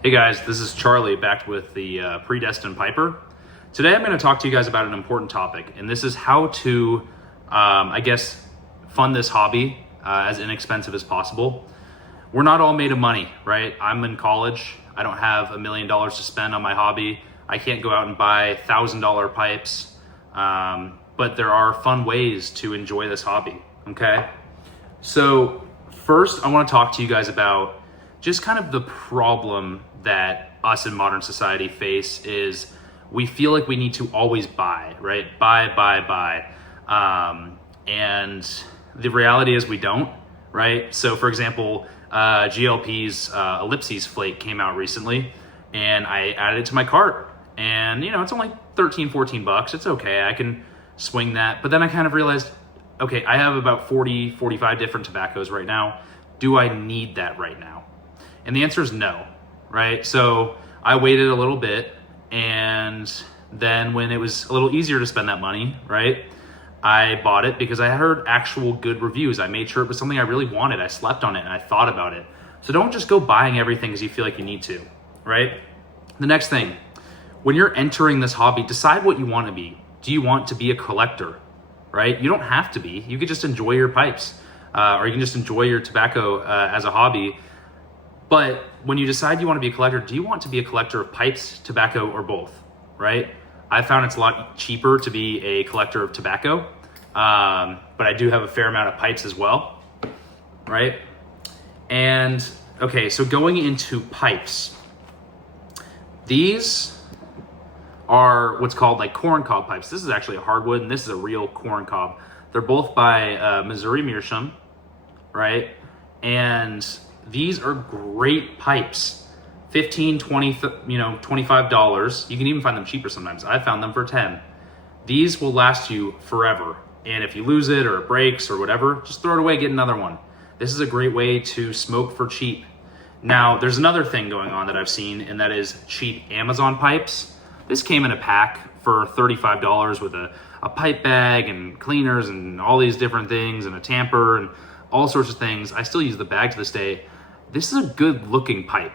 Hey guys, this is Charlie back with the Predestined Piper. Today I'm going to talk to you guys about an important topic, and this is how to, fund this hobby as inexpensive as possible. We're not all made of money, right? I'm in college. I don't have $1 million to spend on my hobby. I can't go out and buy $1,000 pipes, but there are fun ways to enjoy this hobby, okay? So first, I want to talk to you guys about just kind of the problem that us in modern society face is we feel like we need to always buy, right? Buy. And the reality is we don't, right? So for example, GLP's Ellipses Flake came out recently and I added it to my cart, and it's only 13, 14 bucks. It's okay. I can swing that. But then I kind of realized, okay, I have about 40, 45 different tobaccos right now. Do I need that right now? And the answer is no, right? So I waited a little bit, and then when it was a little easier to spend that money, right, I bought it because I heard actual good reviews. I made sure it was something I really wanted. I slept on it and I thought about it. So don't just go buying everything because you feel like you need to, right? The next thing, when you're entering this hobby, decide what you want to be. Do you want to be a collector, right? You don't have to be. You could just enjoy your pipes, or you can just enjoy your tobacco as a hobby. But when you decide you want to be a collector, do you want to be a collector of pipes, tobacco, or both, right? I found it's a lot cheaper to be a collector of tobacco, but I do have a fair amount of pipes as well, right? And okay, so going into pipes, these are what's called like corn cob pipes. This is actually a hardwood, and this is a real corn cob. They're both by Missouri Meerschaum, right? And these are great pipes. $15, $20, $25. You can even find them cheaper sometimes. I found them for $10. These will last you forever. And if you lose it or it breaks or whatever, just throw it away, get another one. This is a great way to smoke for cheap. Now, there's another thing going on that I've seen, and that is cheap Amazon pipes. This came in a pack for $35 with a pipe bag and cleaners and all these different things and a tamper and all sorts of things. I still use the bag to this day. This is a good looking pipe,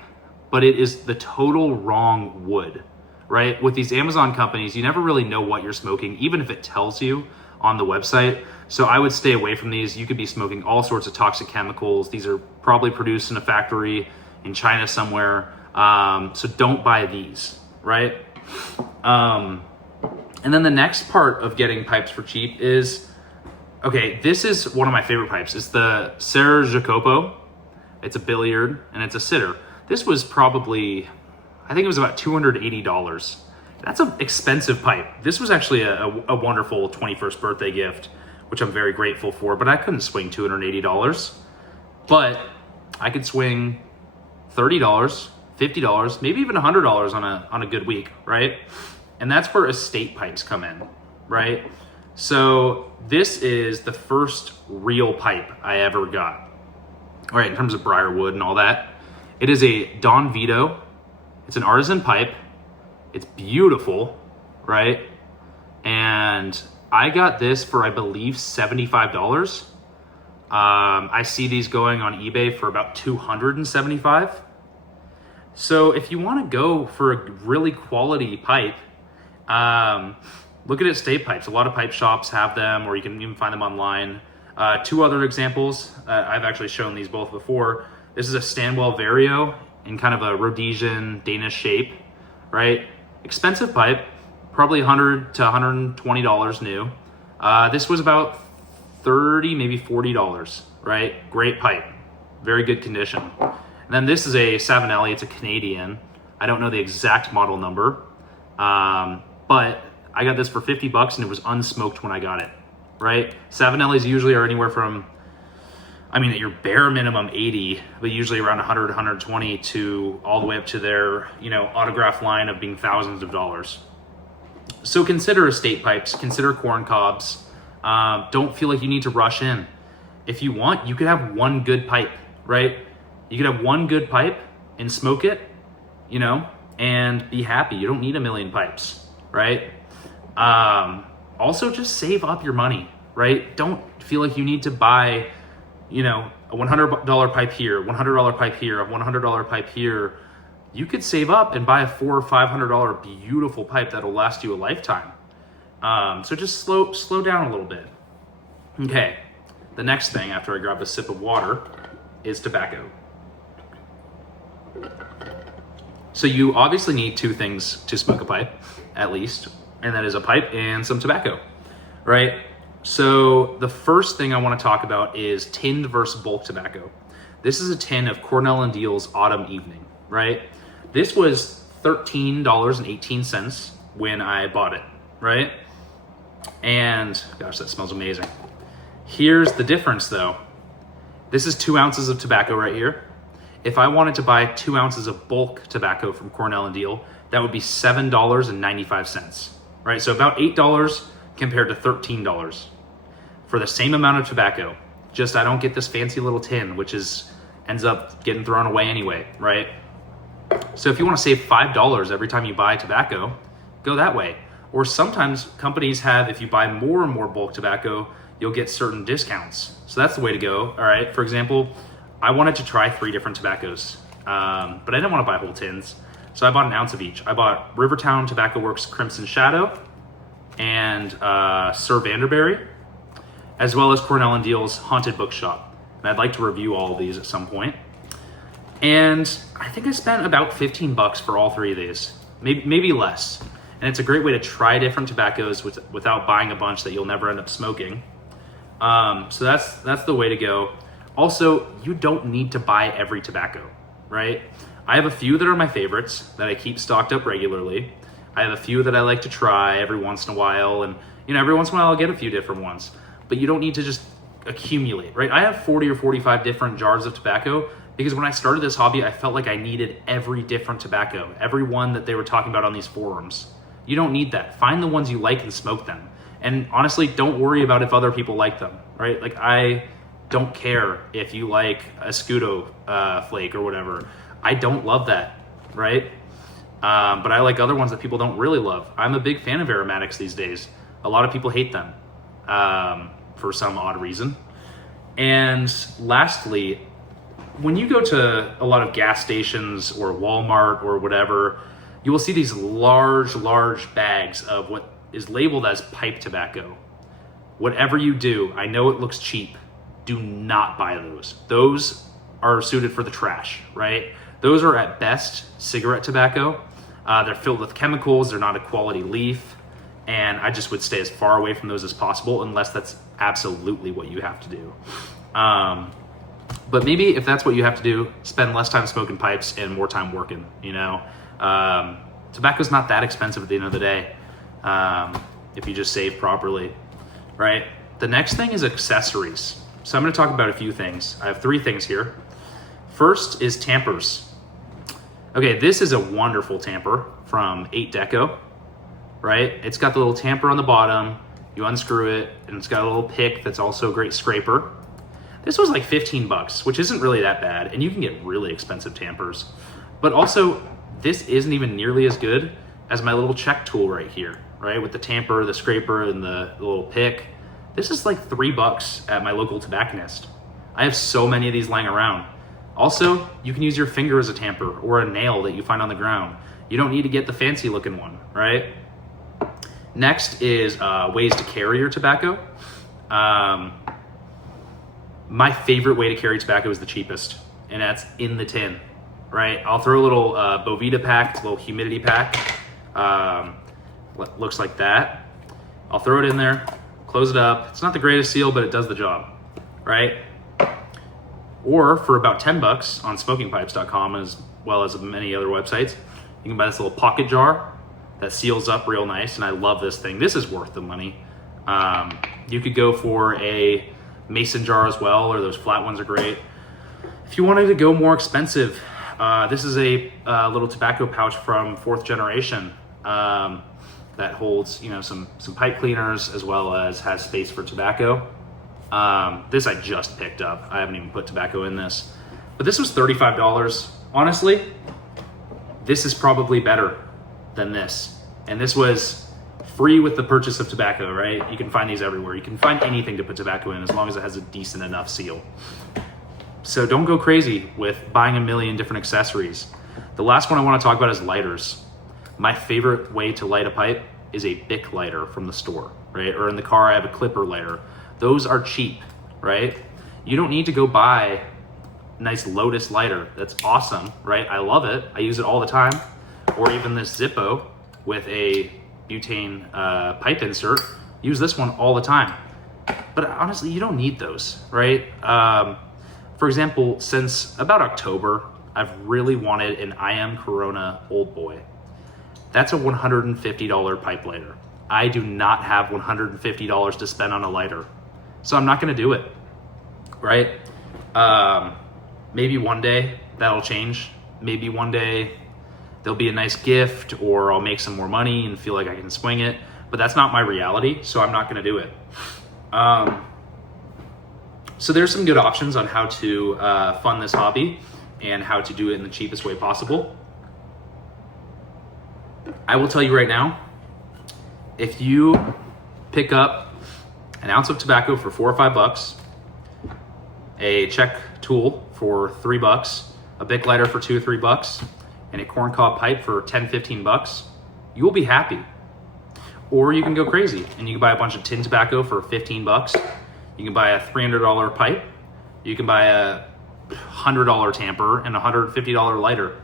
but it is the total wrong wood, right? With these Amazon companies, you never really know what you're smoking, even if it tells you on the website. So I would stay away from these. You could be smoking all sorts of toxic chemicals. These are probably produced in a factory in China somewhere. So don't buy these, right? And then the next part of getting pipes for cheap is, okay, this is one of my favorite pipes. It's the Ser Jacopo. It's a billiard and it's a sitter. This was probably, I think it was about $280. That's an expensive pipe. This was actually a wonderful 21st birthday gift, which I'm very grateful for, but I couldn't swing $280. But I could swing $30, $50, maybe even $100 on a good week, right? And that's where estate pipes come in, right? So this is the first real pipe I ever got. All right, in terms of briarwood and all that, it is a Don Vito. It's an artisan pipe. It's beautiful, right? And I got this for, I believe, $75. I see these going on eBay for about $275. So if you want to go for a really quality pipe, look at estate pipes. A lot of pipe shops have them, or you can even find them online. Two other examples, I've actually shown these both before. This is a Stanwell Vario in kind of a Rhodesian Danish shape, right? Expensive pipe, probably $100 to $120 new. This was about $30, maybe $40, right? Great pipe, very good condition. And then this is a Savinelli, it's a Canadian. I don't know the exact model number, but I got this for $50 and it was unsmoked when I got it. Right? Savinellis usually are anywhere from, at your bare minimum 80, but usually around 100, 120 to all the way up to their, autograph line of being thousands of dollars. So consider estate pipes, consider corn cobs. Don't feel like you need to rush in. If you want, you could have one good pipe, right? You could have one good pipe and smoke it, and be happy. You don't need a million pipes, right? Also, just save up your money, right? Don't feel like you need to buy, a $100 pipe here, $100 pipe here, a $100 pipe here, you could save up and buy a $400 or $500 beautiful pipe that'll last you a lifetime. So just slow down a little bit. Okay, the next thing after I grab a sip of water is tobacco. So you obviously need two things to smoke a pipe, at least, and that is a pipe and some tobacco, right? So the first thing I want to talk about is tinned versus bulk tobacco. This is a tin of Cornell & Deal's Autumn Evening, right? This was $13.18 when I bought it, right? And gosh, that smells amazing. Here's the difference though. This is 2 ounces of tobacco right here. If I wanted to buy 2 ounces of bulk tobacco from Cornell & Deal, that would be $7.95, right? So about $8 compared to $13 for the same amount of tobacco. Just I don't get this fancy little tin, which ends up getting thrown away anyway, right? So if you want to save $5 every time you buy tobacco, go that way. Or sometimes companies have, if you buy more and more bulk tobacco, you'll get certain discounts. So that's the way to go. All right. For example, I wanted to try 3 different tobaccos, but I didn't want to buy whole tins. So I bought an ounce of each. I bought Rivertown Tobacco Works Crimson Shadow and Sir Vanderberry, as well as Cornell & Deal's Haunted Bookshop. And I'd like to review all of these at some point. And I think I spent about $15 for all 3 of these, maybe less. And it's a great way to try different tobaccos without buying a bunch that you'll never end up smoking. So that's the way to go. Also, you don't need to buy every tobacco, right? I have a few that are my favorites that I keep stocked up regularly. I have a few that I like to try every once in a while, and every once in a while I'll get a few different ones. But you don't need to just accumulate, right? I have 40 or 45 different jars of tobacco because when I started this hobby, I felt like I needed every different tobacco, every one that they were talking about on these forums. You don't need that. Find the ones you like and smoke them. And honestly, don't worry about if other people like them, right? Like I don't care if you like a Scudo flake or whatever. I don't love that, right? But I like other ones that people don't really love. I'm a big fan of aromatics these days. A lot of people hate them for some odd reason. And lastly, when you go to a lot of gas stations or Walmart or whatever, you will see these large bags of what is labeled as pipe tobacco. Whatever you do, I know it looks cheap. Do not buy those. Those are suited for the trash, right? Those are at best cigarette tobacco. They're filled with chemicals. They're not a quality leaf. And I just would stay as far away from those as possible unless that's absolutely what you have to do. But maybe if that's what you have to do, spend less time smoking pipes and more time working, Tobacco's not that expensive at the end of the day if you just save properly, right? The next thing is accessories. So I'm going to talk about a few things. I have 3 things here. First is tampers. Okay, this is a wonderful tamper from 8 Deco, right? It's got the little tamper on the bottom. You unscrew it, and it's got a little pick that's also a great scraper. This was like $15, which isn't really that bad, and you can get really expensive tampers. But also, this isn't even nearly as good as my little check tool right here, right? With the tamper, the scraper, and the little pick. This is like $3 at my local tobacconist. I have so many of these lying around. Also, you can use your finger as a tamper or a nail that you find on the ground. You don't need to get the fancy looking one, right? Next is ways to carry your tobacco. My favorite way to carry tobacco is the cheapest, and that's in the tin, right? I'll throw a little Boveda pack, a little humidity pack. Looks like that. I'll throw it in there, close it up. It's not the greatest seal, but it does the job, right? Or for about $10 on smokingpipes.com, as well as many other websites, you can buy this little pocket jar that seals up real nice, and I love this thing. This is worth the money. You could go for a mason jar as well, or those flat ones are great. If you wanted to go more expensive, this is a little tobacco pouch from 4th Generation that holds some pipe cleaners as well as has space for tobacco. This I just picked up. I haven't even put tobacco in this, but this was $35. Honestly, this is probably better than this, and this was free with the purchase of tobacco, right? You can find these everywhere. You can find anything to put tobacco in as long as it has a decent enough seal. So don't go crazy with buying a million different accessories. The last one I want to talk about is lighters. My favorite way to light a pipe is a Bic lighter from the store, right? Or in the car, I have a Clipper lighter. Those are cheap, right? You don't need to go buy a nice Lotus lighter. That's awesome, right? I love it. I use it all the time. Or even this Zippo with a butane pipe insert. Use this one all the time. But honestly, you don't need those, right? For example, since about October, I've really wanted an IM Corona Old Boy. That's a $150 pipe lighter. I do not have $150 to spend on a lighter, so I'm not gonna do it, right? Maybe one day that'll change. Maybe one day there'll be a nice gift, or I'll make some more money and feel like I can swing it, but that's not my reality, so I'm not gonna do it. So there's some good options on how to fund this hobby and how to do it in the cheapest way possible. I will tell you right now, if you pick up an ounce of tobacco for $4 or $5, a check tool for $3, a Bic lighter for $2 or $3, and a corncob pipe for $10, $15, you will be happy. Or you can go crazy and you can buy a bunch of tin tobacco for $15. You can buy a $300 pipe. You can buy a $100 tamper and a $150 lighter.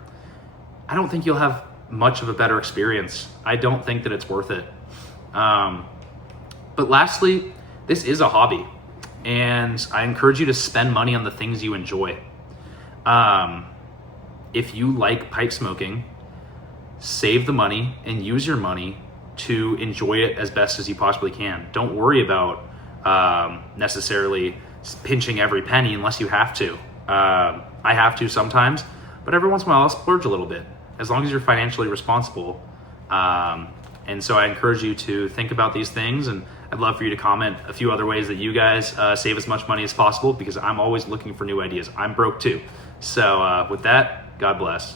I don't think you'll have much of a better experience. I don't think that it's worth it. But lastly, this is a hobby, and I encourage you to spend money on the things you enjoy. If you like pipe smoking, save the money and use your money to enjoy it as best as you possibly can. Don't worry about necessarily pinching every penny unless you have to. I have to sometimes, but every once in a while I'll splurge a little bit, as long as you're financially responsible. And so I encourage you to think about these things, and I'd love for you to comment a few other ways that you guys save as much money as possible, because I'm always looking for new ideas. I'm broke too. So with that, God bless.